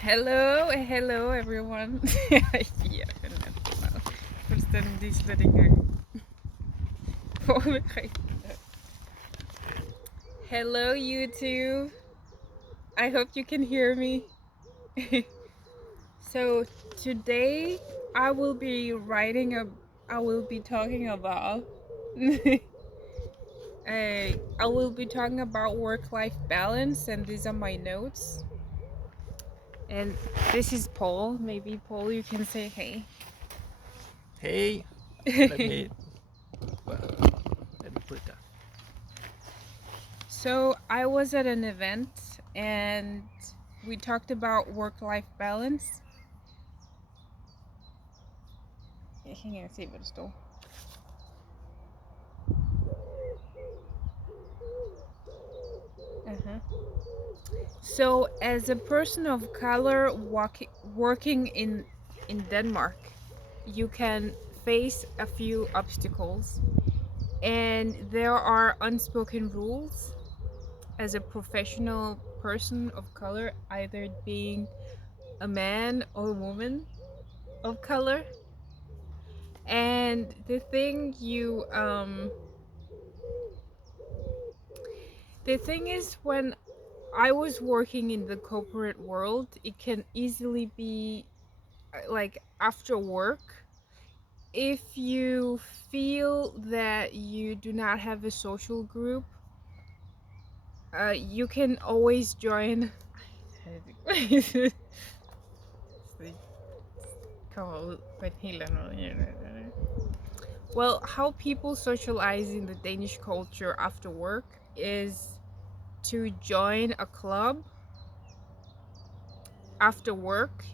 Hello everyone. Ja, den er fuldstændig slet ikke engang forberedt. Hello YouTube. I hope you can hear me. So today I will be I will be talking about I will be talking about work-life balance, and these are my notes. And this is Paul. Maybe Paul, you can say hey. Hey, let me put it down. So I was at an event and we talked about work-life balance. Jeg kan ikke engang se, hvad der står. Uh-huh. So as a person of color working in Denmark, you can face a few obstacles, and there are unspoken rules as a professional person of color, either being a man or a woman of color. And the thing is, when I was working in the corporate world, it can easily be like after work, if you feel that you do not have a social group, you can always join. Kommer ud på en helt anden måde. Well, how people socialize in the Danish culture after work is to join a club after work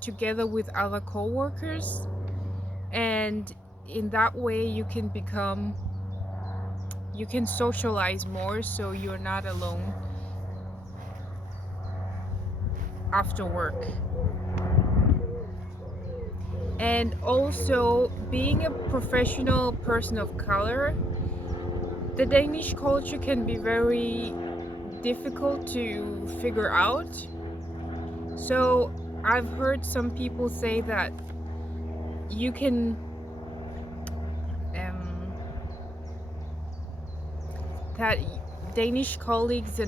together with other co-workers, and in that way you can socialize more, so you're not alone after work. And also, being a professional person of color, the Danish culture can be very difficult to figure out. So I've heard some people say that you can that Danish colleagues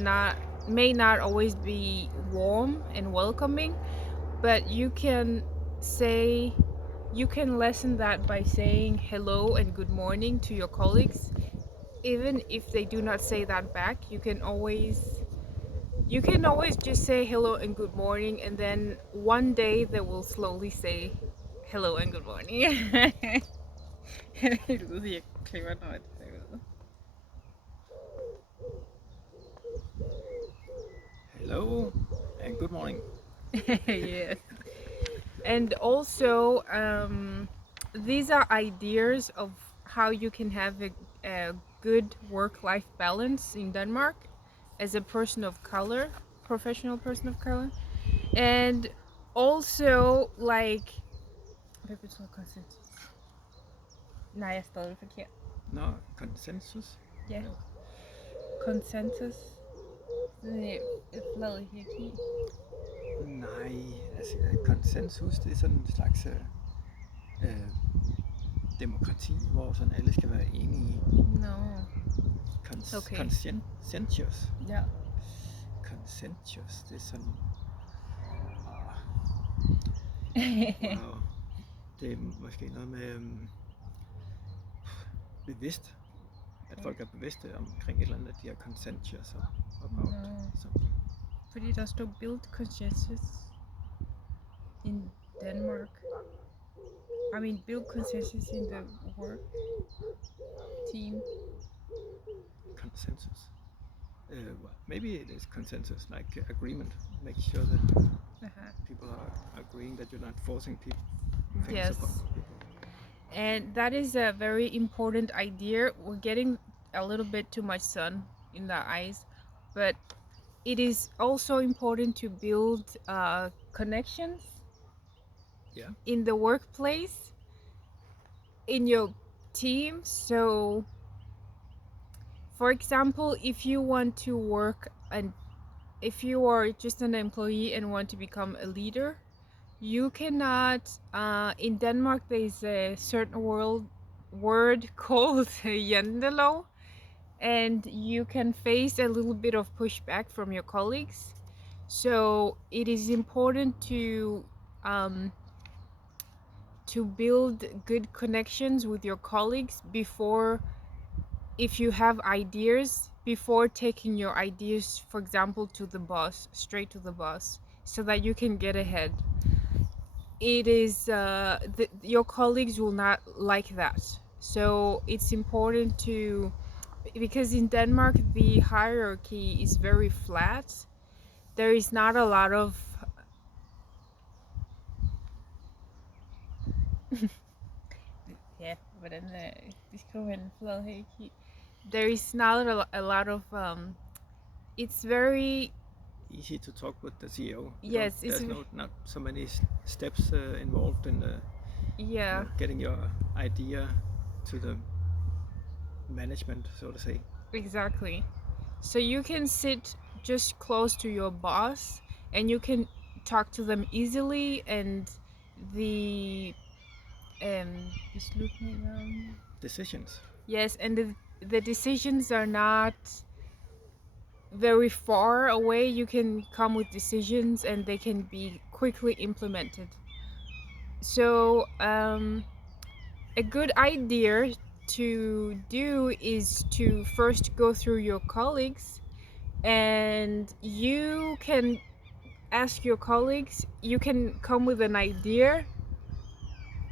may not always be warm and welcoming, but you can lessen that by saying hello and good morning to your colleagues. Even if they do not say that back, you can always just say hello and good morning, and then one day they will slowly say hello and good morning. Det lyder virkelig clever, når det er Hello and good morning. yes. And also, these are ideas of how you can have a good work-life balance in Denmark as a person of color, professional person of color. And also, like, hvad betyder consensus? Nej, jeg er stadig forkert. No, consensus? Ja. Consensus. Et flad hierarki. Nej, altså konsensus, det er sådan en slags demokrati, hvor sådan alle skal være enige. No. Okay. Consentious. Ja. Consentious, det er sådan... Wow. Det er måske noget med bevidst. At folk er bevidste omkring et eller andet, at de er conscientious about something. Fordi der står build consensus in Denmark. I mean, build consensus in the work team. Consensus. Well, maybe it is consensus, like agreement. Make sure that people are agreeing that you're not forcing people. Yes. Upon people. And that is a very important idea. We're getting a little bit too much sun in the eyes, but it is also important to build connections in the workplace, in your team. So, for example, if you want to work if you are just an employee and want to become a leader, you cannot. In Denmark, there's a certain word called jantelov, and you can face a little bit of pushback from your colleagues. So it is important um, to build good connections with your colleagues before, if you have ideas, before taking your ideas, for example, to the boss, straight to the boss, so that you can get ahead. It is your colleagues will not like that. So it's important to, because in Denmark the hierarchy is very flat. There is not a lot of ja, hvordan beskriver man flad hierarchy? There is not a lot of it's very Easy to talk with the CEO. yes, it's There's not so many steps involved in yeah, getting your idea to the management, so to say. exactly. So you can sit just close to your boss and you can talk to them easily, and the beslutninger, Decisions. yes, and the decisions are not very far away. You can come with decisions and they can be quickly implemented. So a good idea to do is to first go through your colleagues, and you can ask your colleagues, you can come with an idea.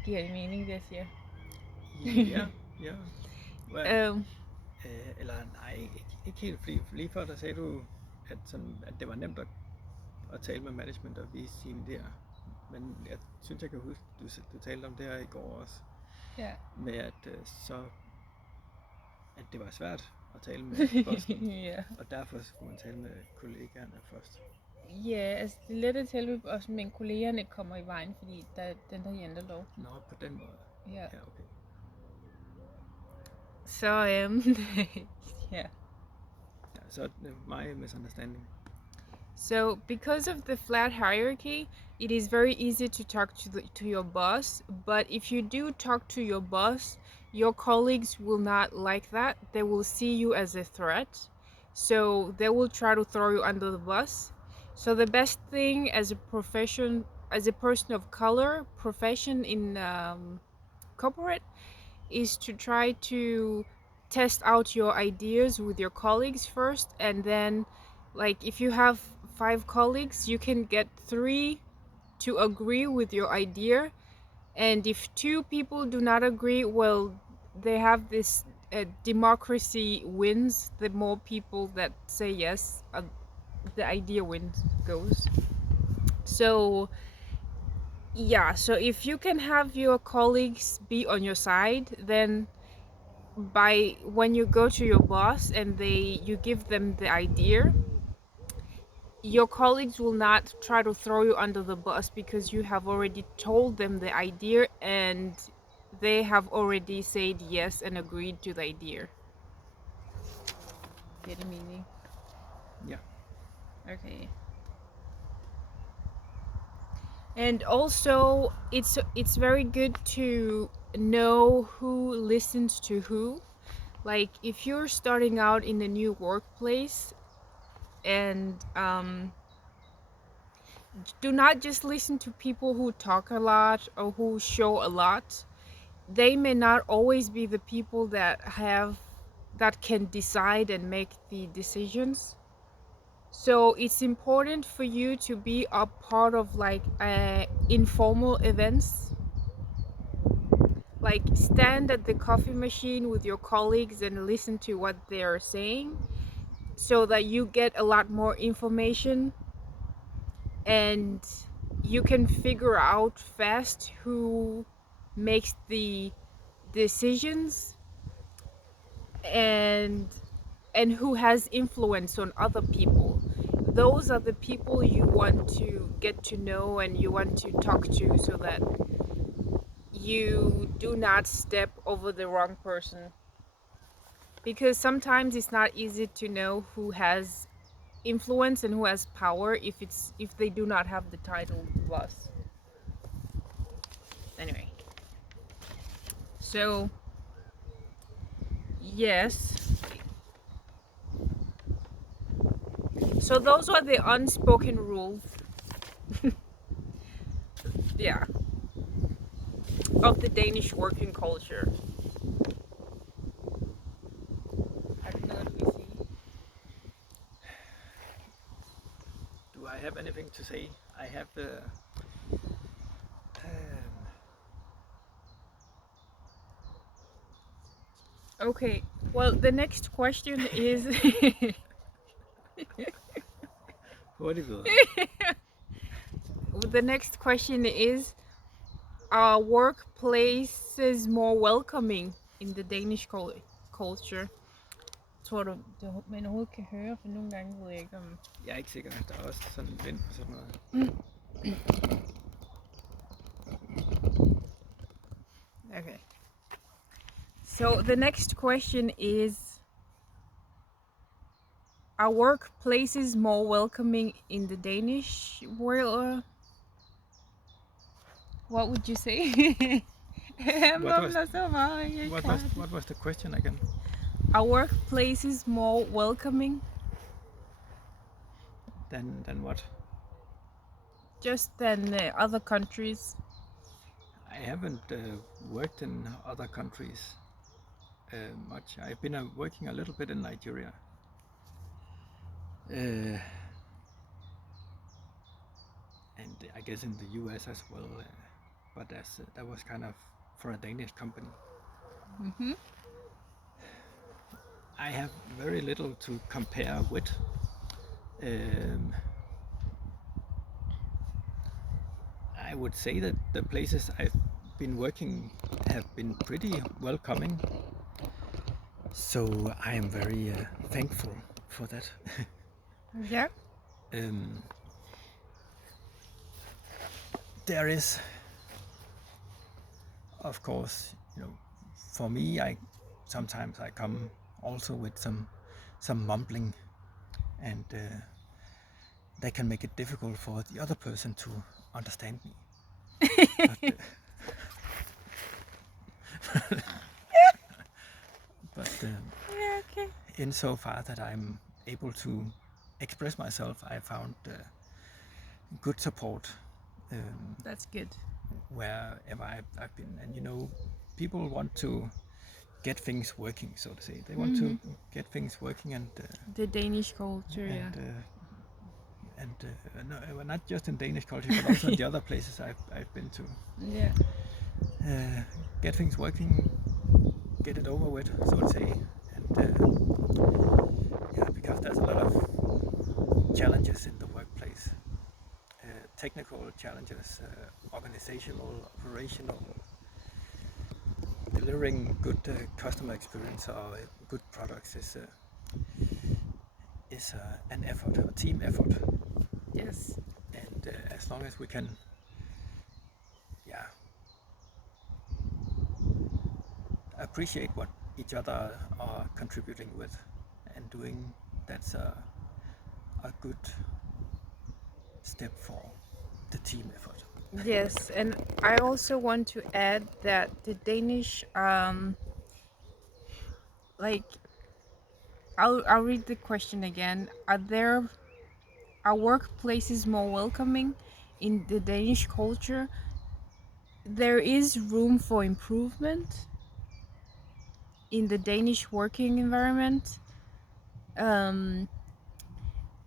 Giver det mening, det jeg siger? Ja, ja. Um, Eller nej, ikke helt, fordi lige før der sagde du, at det var nemt at tale med management og vise sine idéer. Men jeg synes, jeg kan huske, du talte om det her i går også, ja. med at det var svært at tale med bossen, Ja. og derfor skulle man tale med kollegaerne først. Ja, altså det er let at tale med os, men kollegerne kommer i vejen, fordi der er den der jantelov. Nå, på den måde. Ja. Ja, okay. Så yeah. Ja, så my misunderstanding. So because of the flat hierarchy, it is very easy to talk to your boss. But if you do talk to your boss, your colleagues will not like that. They will see you as a threat. So they will try to throw you under the bus. So the best thing as a profession, as a person of color, profession in corporate, is to try to test out your ideas with your colleagues first, and then, like, if you have 5 colleagues, you can get 3 to agree with your idea, and if 2 people do not agree, well, they have this democracy wins. The more people that say yes, the idea wins goes. So yeah, so if you can have your colleagues be on your side, then by when you go to your boss and you give them the idea, your colleagues will not try to throw you under the bus, because you have already told them the idea and they have already said yes and agreed to the idea. Get the meaning? Yeah. Okay. And also it's very good to know who listens to who. Like, if you're starting out in a new workplace, and do not just listen to people who talk a lot or who show a lot. They may not always be the people that can decide and make the decisions. So it's important for you to be a part of, like, informal events, like stand at the coffee machine with your colleagues and listen to what they're saying, so that you get a lot more information and you can figure out fast who makes the decisions, and who has influence on other people. Those are the people you want to get to know and you want to talk to, so that you do not step over the wrong person. Because sometimes it's not easy to know who has influence and who has power if they do not have the title boss. Anyway, so yes, so those are the unspoken rules. Yeah, of the Danish working culture. I don't know if we see. Do I have anything to say? I have Okay, well, the next question is hurtigt videre. the next question is, are workplaces more welcoming in the Danish culture? Tror du, man overhovedet kan høre, for nogle gange ved jeg ikke om... Jeg er ikke sikker. Der er også sådan vind og sådan noget. Okay. So the next question is, are workplaces more welcoming in the Danish world? What would you say? What was the question again? Are workplaces more welcoming? Than what? Just than other countries? I haven't worked in other countries much. I've been working a little bit in Nigeria. And I guess in the US as well, but that was kind of for a Danish company. Mm-hmm. I have very little to compare with. I would say that the places I've been working have been pretty welcoming, so I am very thankful for that. Yeah. There is, of course, for me, sometimes I come also with some mumbling, and that can make it difficult for the other person to understand me. But Yeah, okay. insofar that I'm able to express myself, I found good support. That's good. Wherever I've been, and people want to get things working, so to say. They want to get things working, and the Danish culture, yeah. No, not just in Danish culture, but also in the other places I've been to. Yeah. Get things working, get it over with, so to say, and because there's a lot of challenges in the workplace, technical challenges, organizational, operational. Delivering good customer experience or good products is an effort, a team effort. Yes. And as long as we can, appreciate what each other are contributing with and doing, that's a good step for the team effort. Yes, and I also want to add that the Danish, like, I'll read the question again. Are workplaces more welcoming in the Danish culture? There is room for improvement in the Danish working environment,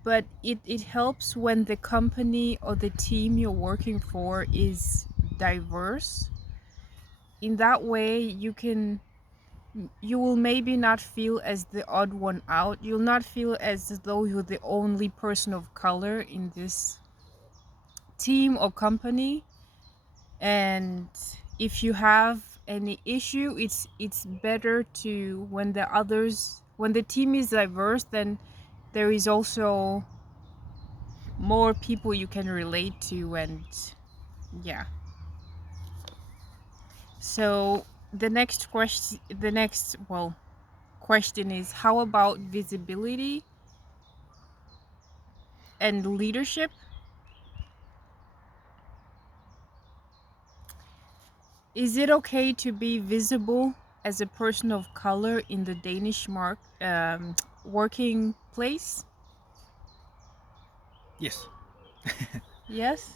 but it helps when the company or the team you're working for is diverse. In that way, you will maybe not feel as the odd one out. You'll not feel as though you're the only person of color in this team or company. And if you have any issue, it's better to when the team is diverse, then there is also more people you can relate to, and yeah. So the next question is, how about visibility? and leadership. Is it okay to be visible as a person of color in the Danish working place? Yes. Yes.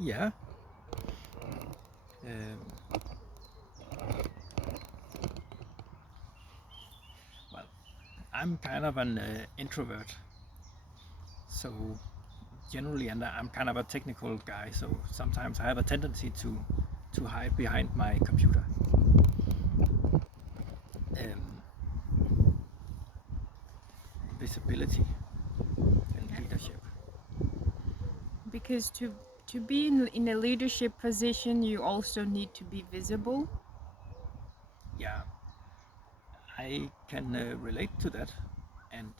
Yeah. Um, well, I'm kind of an introvert, so generally, and I'm kind of a technical guy, so sometimes I have a tendency to hide behind my computer. Um, Visibility and leadership. Because to be in a leadership position, you also need to be visible. Yeah, I can relate to that, and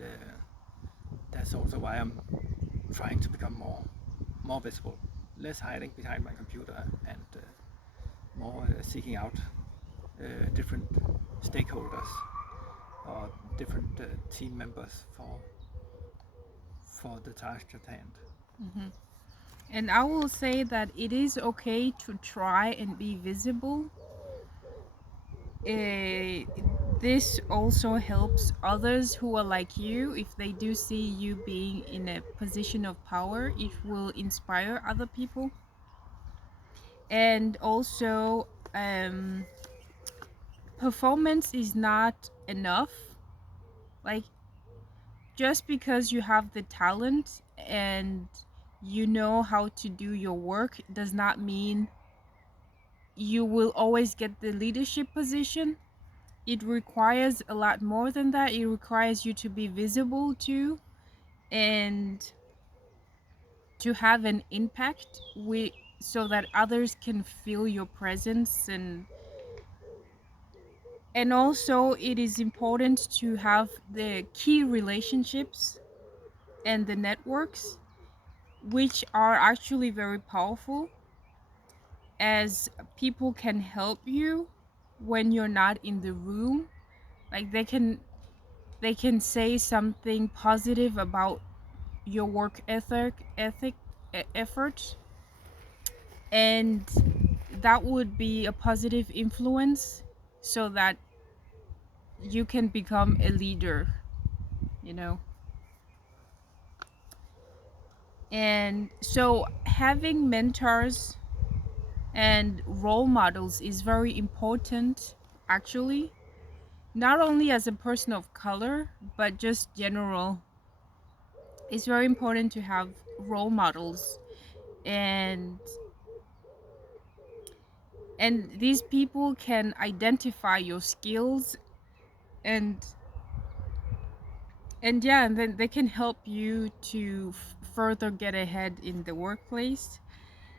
that's also why I'm trying to become more visible, less hiding behind my computer, and more seeking out different stakeholders or different team members for the task at hand. Hmm. And I will say that it is okay to try and be visible. uh, this also helps others who are like you. If they do see you being in a position of power, it will inspire other people. And also, um, performance is not enough. Like, just because you have the talent and you know how to do your work does not mean you will always get the leadership position. It requires a lot more than that. It requires you to be visible too, and to have an impact so that others can feel your presence. And also it is important to have the key relationships and the networks, which are actually very powerful, as people can help you when you're not in the room. Like, they can say something positive about your work effort, and that would be a positive influence, so that you can become a leader, you know. And so having mentors and role models is very important, actually, not only as a person of color, but just general. It's very important to have role models, and these people can identify your skills, and yeah, and then they can help you to further get ahead in the workplace.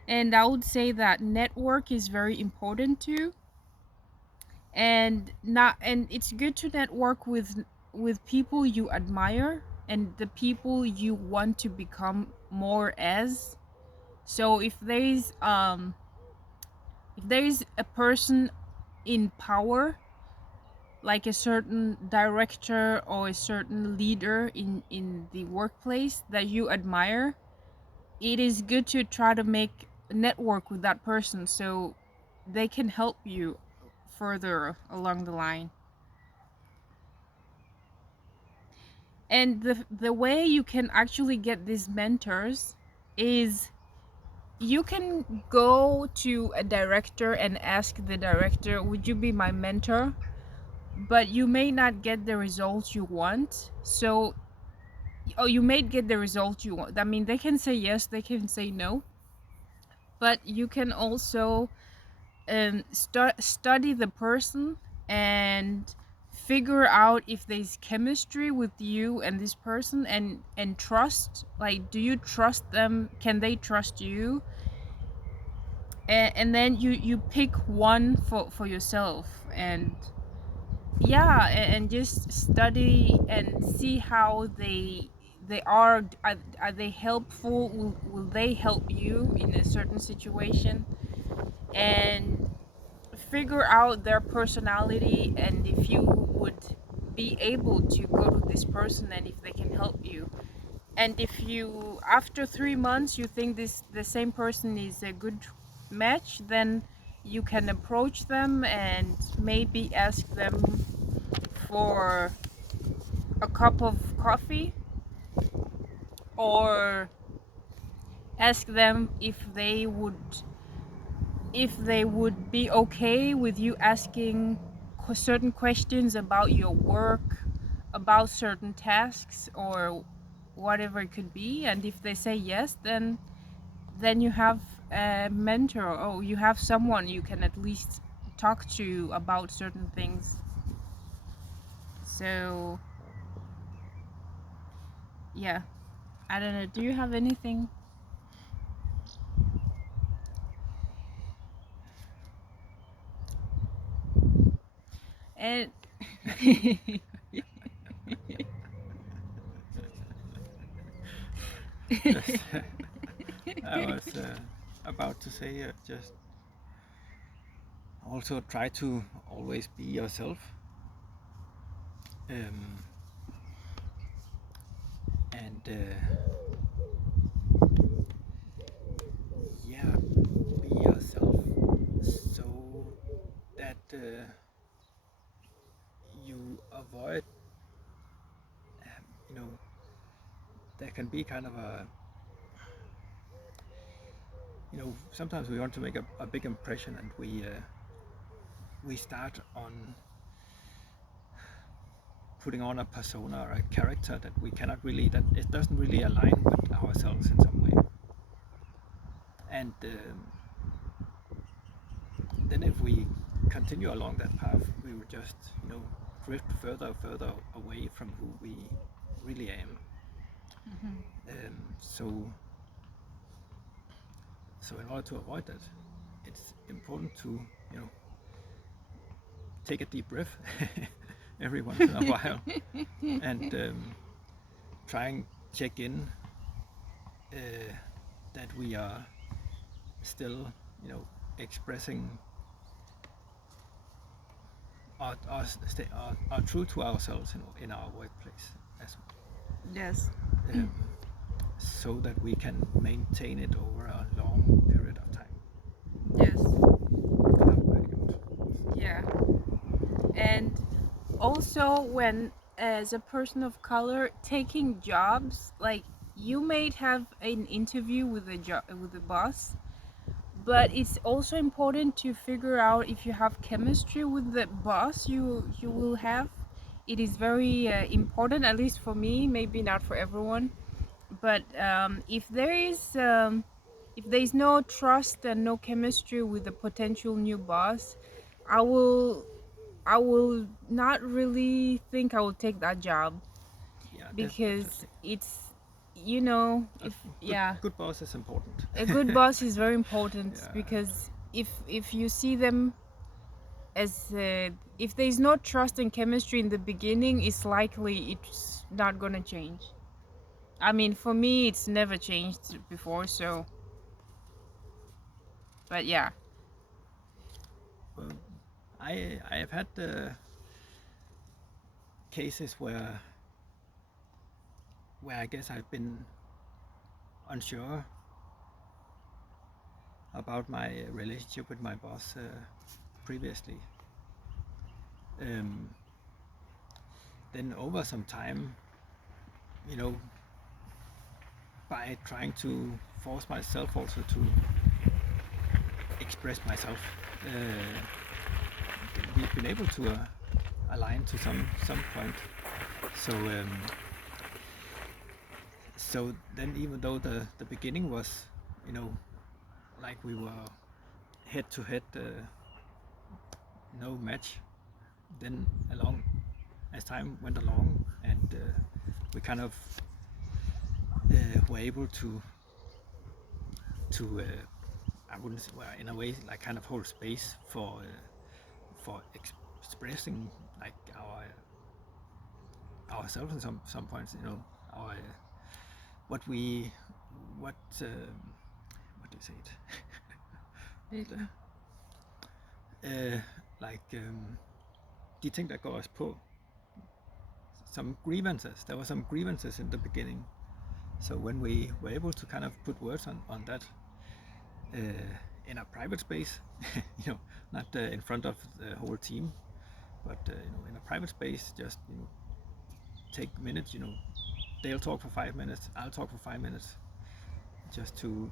And I would say that network is very important too. And it's good to network with people you admire and the people you want to become more as. So if there is a person in power, like a certain director or a certain leader in the workplace that you admire, it is good to try to make a network with that person, so they can help you further along the line. And the way you can actually get these mentors is, you can go to a director and ask the director, would you be my mentor? But you may not get the results you want. So, oh, you may get the result you want. I mean, they can say yes, they can say no, but you can also study the person and figure out if there's chemistry with you and this person, and trust. Like, do you trust them? Can they trust you? And then you pick one for yourself, and yeah, and just study and see how they are they helpful? Will they help you in a certain situation? And figure out their personality, and if you would be able to go to this person and if they can help you. And if you, after 3 months, you think the same person is a good match, then you can approach them and maybe ask them for a cup of coffee, or ask them if they would be okay with you asking certain questions about your work, about certain tasks, or whatever it could be. And if they say yes, then you have a mentor, or you have someone you can at least talk to about certain things. So yeah, I don't know, do you have anything? And Just, I was about to say, just also try to always be yourself. Um, and yeah, be yourself so that you avoid, you know, there can be kind of a, sometimes we want to make a big impression, and we start on putting on a persona or a character that we cannot really, that it doesn't really align with ourselves in some way. And then if we continue along that path, we will just, drift further away from who we really am. So in order to avoid that, it's important to, take a deep breath every once in a while, and try and check in that we are still, expressing are true to ourselves in our workplace as yes, so that we can maintain it over a long period of time yes, without burning out. yeah. And also, when as a person of color taking jobs, like, you may have an interview with with the boss, but it's also important to figure out if you have chemistry with the boss you will have. It is very important, at least for me, maybe not for everyone. But if there is no trust and no chemistry with the potential new boss, i will I will not really think I will take that job, Yeah, because definitely. it's, you know, A if, yeah, good boss is important. a good boss is very important, Yeah, because if you see them as if there is no trust and chemistry in the beginning, it's likely it's not gonna change. I mean, for me, it's never changed before, so, but yeah. well, I have had cases where I guess I've been unsure about my relationship with my boss previously. Um, then over some time, you know, by trying to force myself also to express myself, we've been able to align to some point. So so then, even though the beginning was, you know, like we were head to head, no match, then along as time went along, and we kind of were able to I wouldn't say, well, in a way, like kind of hold space for expressing like ourselves in some points, our what we what do you say it? Like de ting der går os på, some grievances. There were some grievances in the beginning, So when we were able to kind of put words on that in a private space, not in front of the whole team, but in a private space, just take minutes. They'll talk for 5 minutes, I'll talk for 5 minutes, just to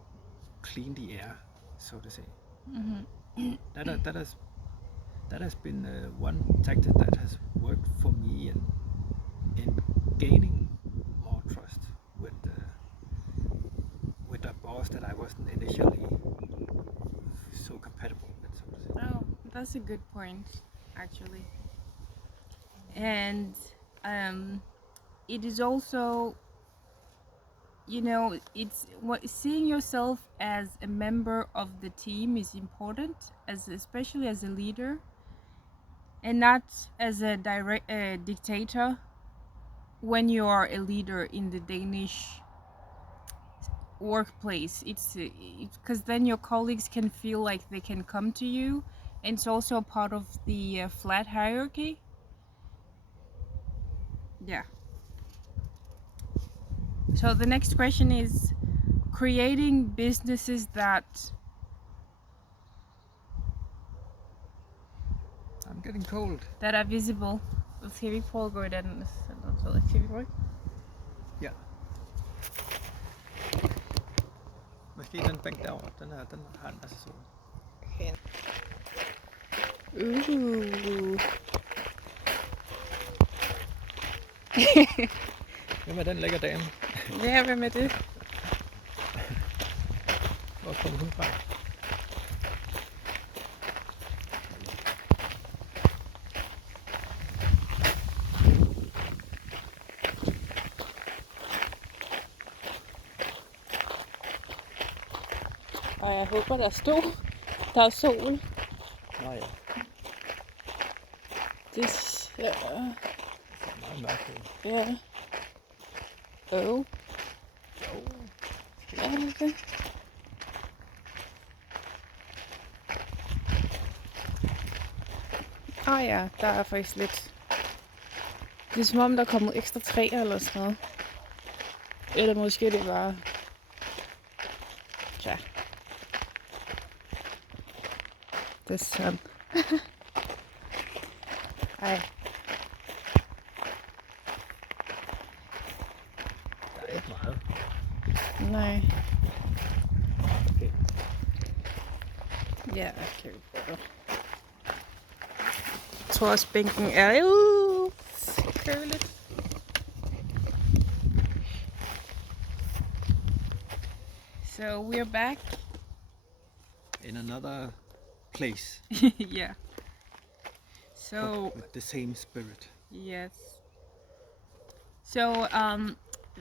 clean the air, so to say. Mm-hmm. That has been one tactic that has worked for me in gaining more trust with a boss that I wasn't initially so compatible with, so to say. Oh, that's a good point, actually. And it is also, it's what seeing yourself as a member of the team is important, especially as a leader, and not as a direct dictator. When you are a leader in the Danish workplace, it's because then your colleagues can feel like they can come to you, and it's also a part of the flat hierarchy. Yeah. So the next question is creating businesses that I'm getting cold. are visible. Skal vi prøve at gå i den? Skal vi prøve? Ja. Måske den bænk derovre, den har en masse sol. Okay. Hvem er den lækker dame? Ja, hvem er det? Hvor kom hun fra? Og jeg håber, der er sol. Nå ja, Det ja. det er meget mørkt ud. Ja. Jo. Ja, okay. Ja, der er faktisk lidt. Det er som om, der er kommet ekstra træer eller sådan noget. Eller måske det var. Ja. The sun. Ej. Der er ikke meget. Nej. Okay. Ja, kan vi prøve. Jeg tror også bænken er køligt. So we're back. In another place. Yeah. So But with the same spirit. yes. So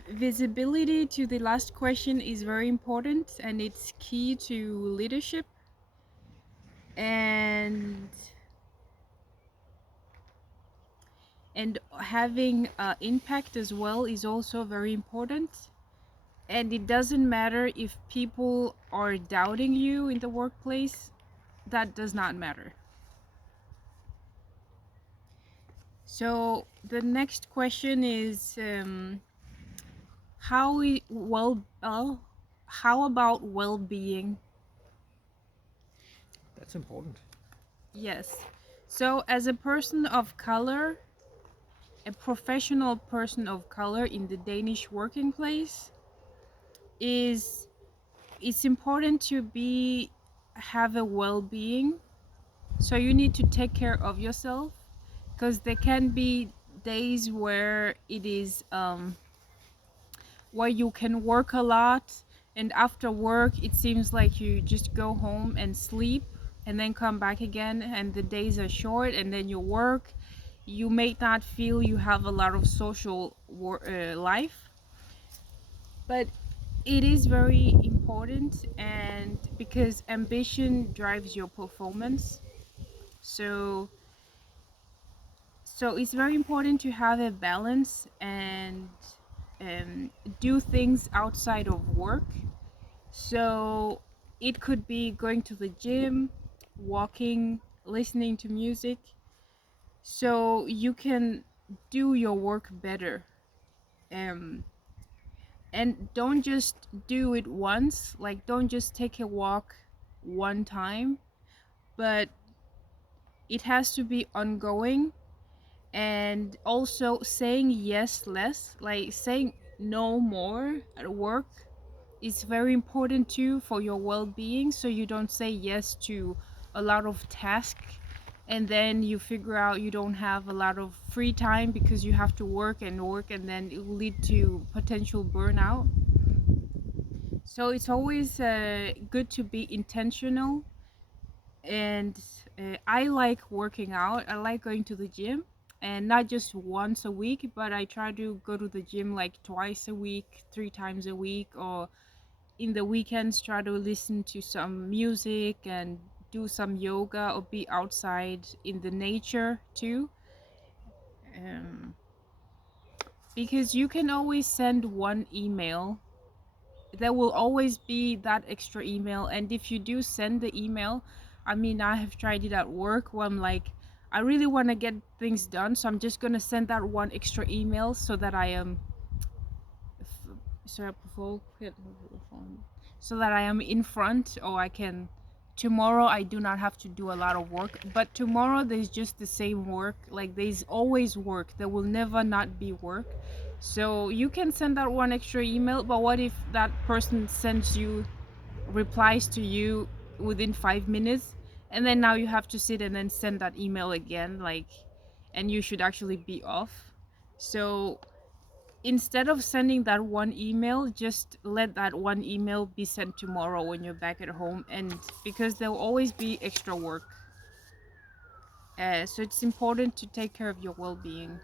visibility to the last question is very important, and it's key to leadership. And having impact as well is also very important. And it doesn't matter if people are doubting you in the workplace, that does not matter. So the next question is how about well-being? That's important. Yes. So as a person of color, a professional person of color in the Danish working place, it's important to have a well-being. So you need to take care of yourself, because there can be days where it is where you can work a lot, and after work it seems like you just go home and sleep and then come back again, and the days are short, and then you work. You may not feel you have a lot of social life, but it is very important, and because ambition drives your performance. So it's very important to have a balance and do things outside of work. So it could be going to the gym, walking, listening to music, so you can do your work better. And don't just do it once, like don't just take a walk one time, but it has to be ongoing. And also saying yes less, like saying no more at work, is very important too for your well-being, so you don't say yes to a lot of tasks and then you figure out you don't have a lot of free time because you have to work and work, and then it will lead to potential burnout. So it's always good to be intentional. And I like working out. I like going to the gym, and not just once a week, but I try to go to the gym like twice a week, 3 times a week, or in the weekends try to listen to some music and do some yoga or be outside in the nature too. Um, because you can always send one email, there will always be that extra email. And if you do send the email, I mean, I have tried it at work where I'm like, I really want to get things done, so I'm just going to send that one extra email so that I am so that I am in front, or I can tomorrow I do not have to do a lot of work, but tomorrow there's just the same work. Like there's always work. There will never not be work. So you can send that one extra email, but what if that person sends you replies to you within 5 minutes, and then now you have to sit and then send that email again, like, and you should actually be off. So instead of sending that one email, just let that one email be sent tomorrow when you're back at home, and because there will always be extra work. So it's important to take care of your well-being.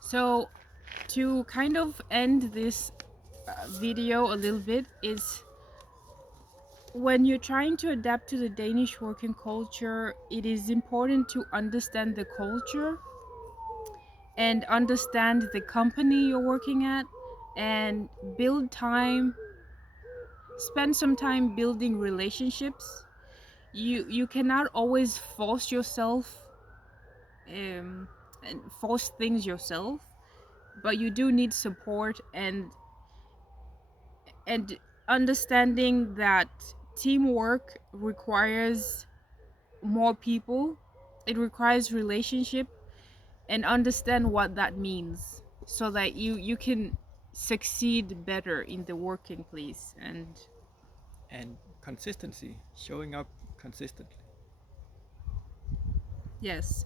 So to kind of end this video a little bit is, when you're trying to adapt to the Danish working culture, it is important to understand the culture and understand the company you're working at, and build time, spend some time building relationships. You cannot always force yourself, um, and force things yourself, but you do need support. And understanding that teamwork requires more people, it requires relationship, and understand what that means so that you can succeed better in the working place. And And consistency, showing up consistently. yes.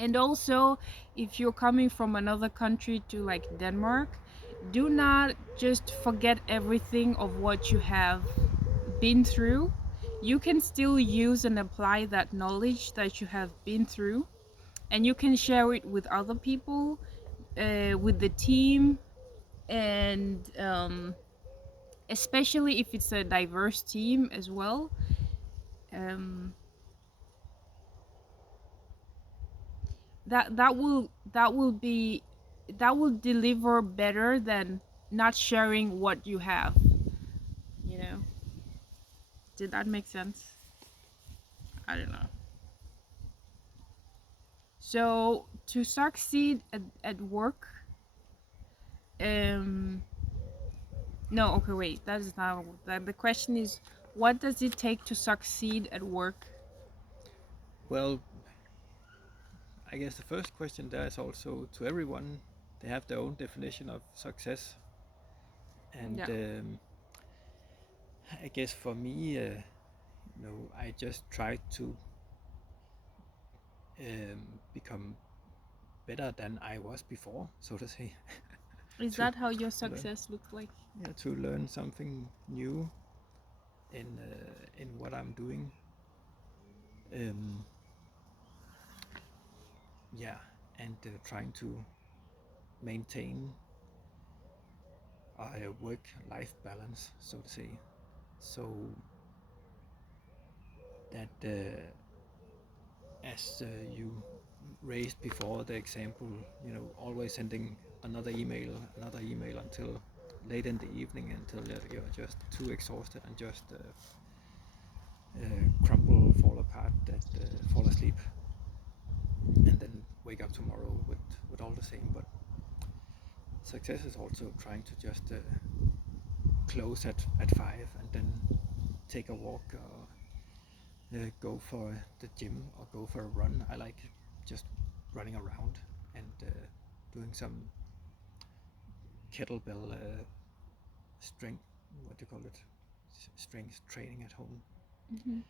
And also, if you're coming from another country to like Denmark, do not just forget everything of what you have been through. You can still use and apply that knowledge that you have been through, and you can share it with other people, with the team, and especially if it's a diverse team as well. Um, that will deliver better than not sharing what you have. You know, did that make sense? I don't know. So to succeed at work, um, no, okay, wait, that is not that. The question is, what does it take to succeed at work? Well, I guess the first question there is also to everyone. They have their own definition of success, and Yeah. I guess for me, I just try to become better than I was before, so to say. Is to that how your learn, success looks like? yeah, to learn something new in what I'm doing. Um, yeah, and trying to maintain a work-life balance, so to say. So that as you raised before the example, always sending another email until late in the evening, until you're just too exhausted and just crumble, fall apart, fall asleep, and then wake up tomorrow with all the same. But success is also trying to just close at 5 and then take a walk or go for the gym or go for a run. I like just running around and doing some kettlebell strength, what do you call it, strength training at home. Mm-hmm.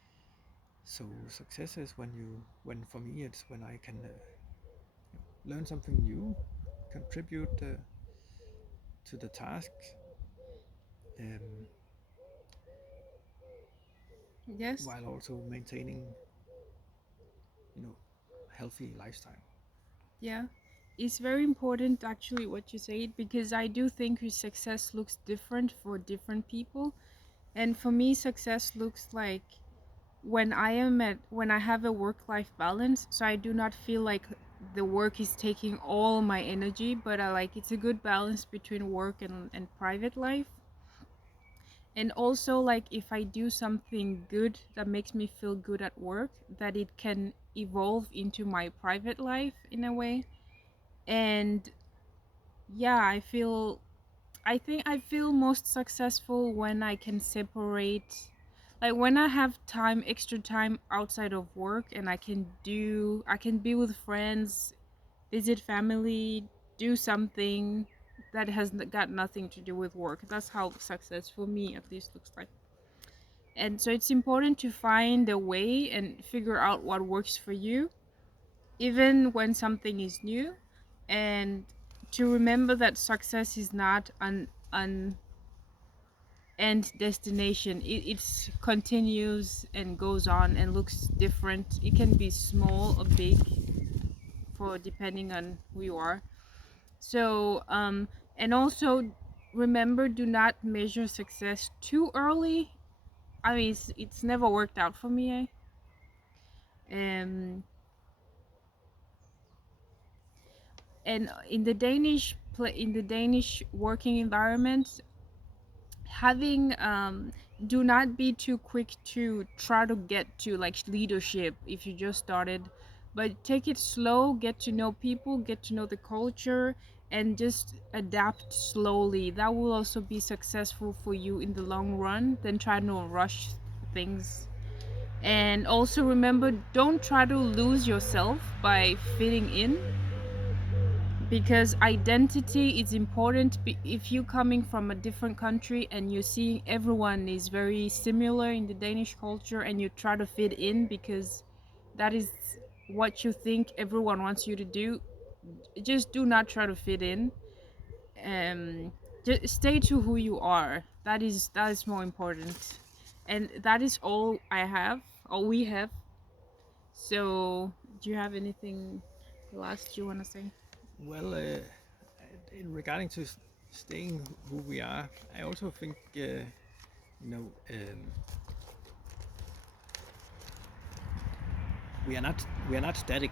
So success is when for me it's when I can learn something new, contribute to the task, um, Yes. while also maintaining, you know, healthy lifestyle. Yeah. It's very important actually what you said, because I do think your success looks different for different people. And for me, success looks like when I have a work life balance, so I do not feel like the work is taking all my energy, but I like it's a good balance between work and private life. And also, like, if I do something good that makes me feel good at work, that it can evolve into my private life in a way. And yeah, I feel most successful when I can separate, like when I have time, extra time outside of work, and I can be with friends, visit family, do something that has got nothing to do with work. That's how success for me at least looks like. And so it's important to find a way and figure out what works for you, even when something is new, and to remember that success is not an end destination. It's continues and goes on and looks different. It can be small or big for depending on who you are. So and also remember, do not measure success too early. I mean, it's never worked out for me. Um, and in the Danish working environment, having do not be too quick to try to get to like leadership if you just started, but take it slow, get to know people, get to know the culture, and just adapt slowly. That will also be successful for you in the long run than try to rush things. And also remember, don't try to lose yourself by fitting in, because identity is important. If you're coming from a different country and you're seeing everyone is very similar in the Danish culture, and you try to fit in because that is what you think everyone wants you to do, just do not try to fit in. Just stay to who you are. That is more important. And that is all I have, all we have. So do you have anything last you want to say? Well, in regarding to staying who we are, I also think you know we are not static,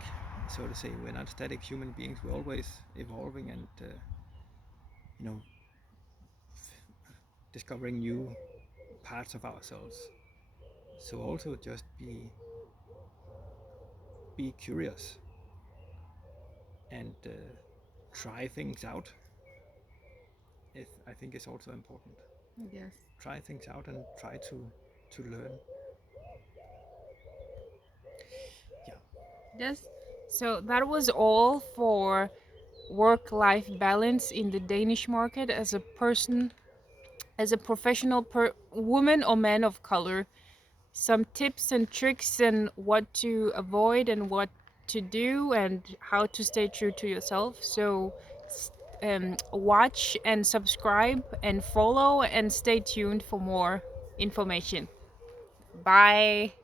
so to say. We're not static human beings. We're always evolving and you know discovering new parts of ourselves. So also just be curious and try things out. I think is also important. Yes. Try things out and try to learn. Yeah. Yes. So that was all for work life balance in the Danish market as a person, as a professional woman or man of color. Some tips and tricks and what to avoid and what to do and how to stay true to yourself. So watch and subscribe and follow and stay tuned for more information. Bye.